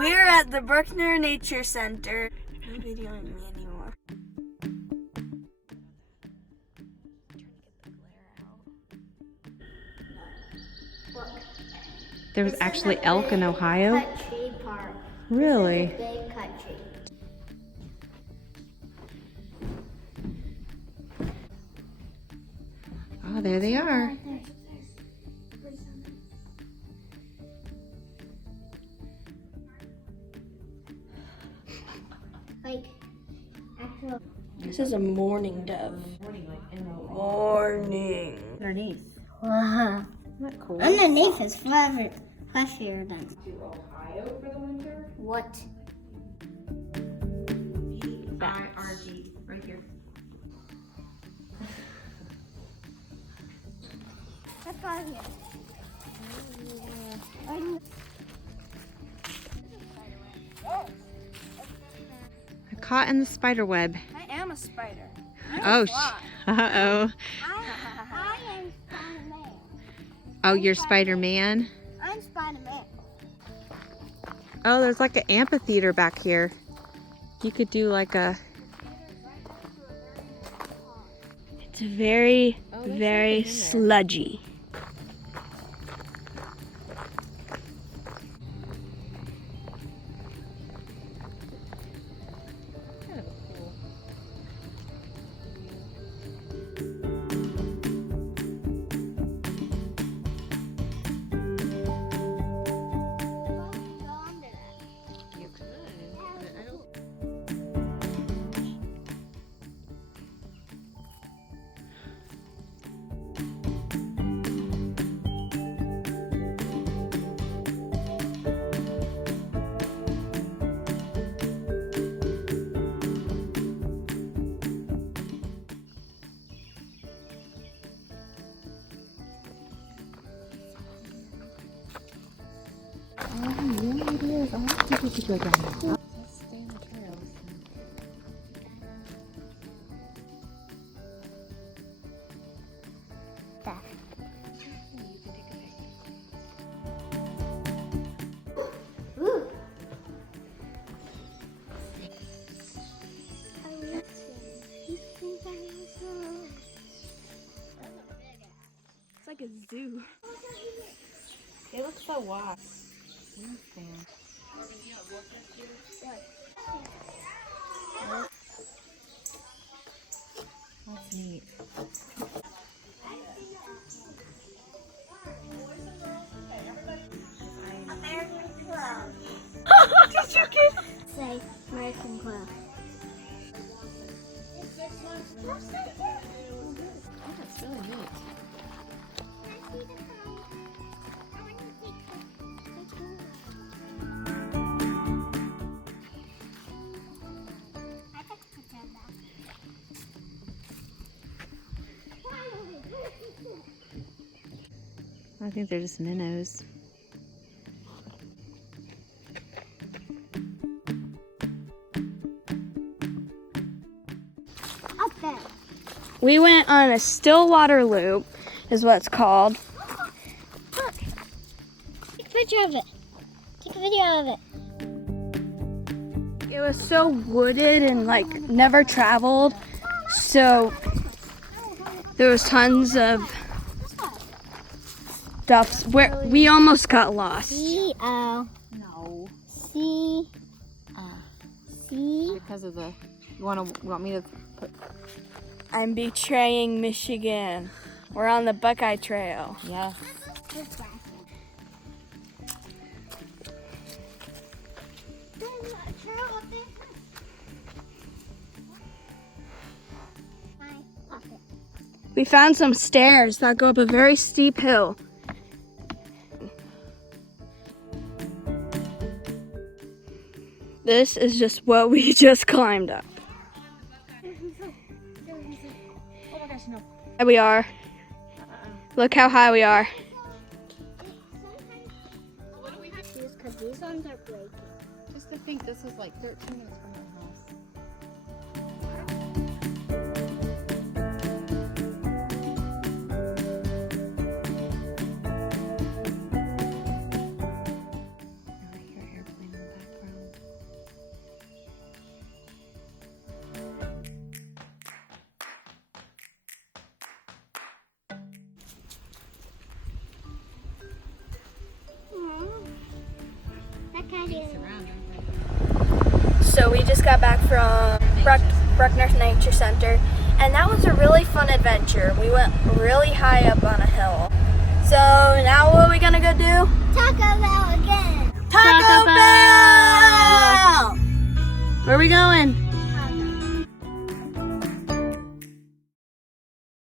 We're at the Brukner Nature Center. No videoing me anymore. There was actually elk in Ohio? Cut tree park. Really? This is a big cut tree. Oh, there they are. Like, actual. This is a mourning dove. Morning. Underneath. Wow. Isn't that cool? Underneath is fluffier than. To Ohio for the winter? What? IRG, right here. That's out here. Caught in the spider web. I am a spider. Oh, uh-oh. I am Spider-Man. Oh, you're Spider-Man? I'm Spider-Man. Oh, there's like an amphitheater back here. You could do like a... It's very, very sludgy. It's like a zoo. It looks so wild. That's neat. American Club. Did you get? Say American Club. Oh, that's really neat. I think they're just minnows. Up there. We went on a still water loop, is what it's called. Look. Take a picture of it. Take a video of it. It was so wooded and like never traveled, so there was tons of stuff where we almost got lost. C-O. No. C. C. Because of the... You want me to put... I'm betraying Michigan. We're on the Buckeye Trail. Yeah. We found some stairs that go up a very steep hill. This is just what we just climbed up. Oh my gosh, no. There we are. Look how high we are. Because these ones are breaking. Just to think this is like 13 minutes from my house. I hear an airplane in the back. So we just got back from Brukner Nature Center, and that was a really fun adventure. We went really high up on a hill. So now what are we gonna go do? Taco Bell again. Taco Bell! Where are we going?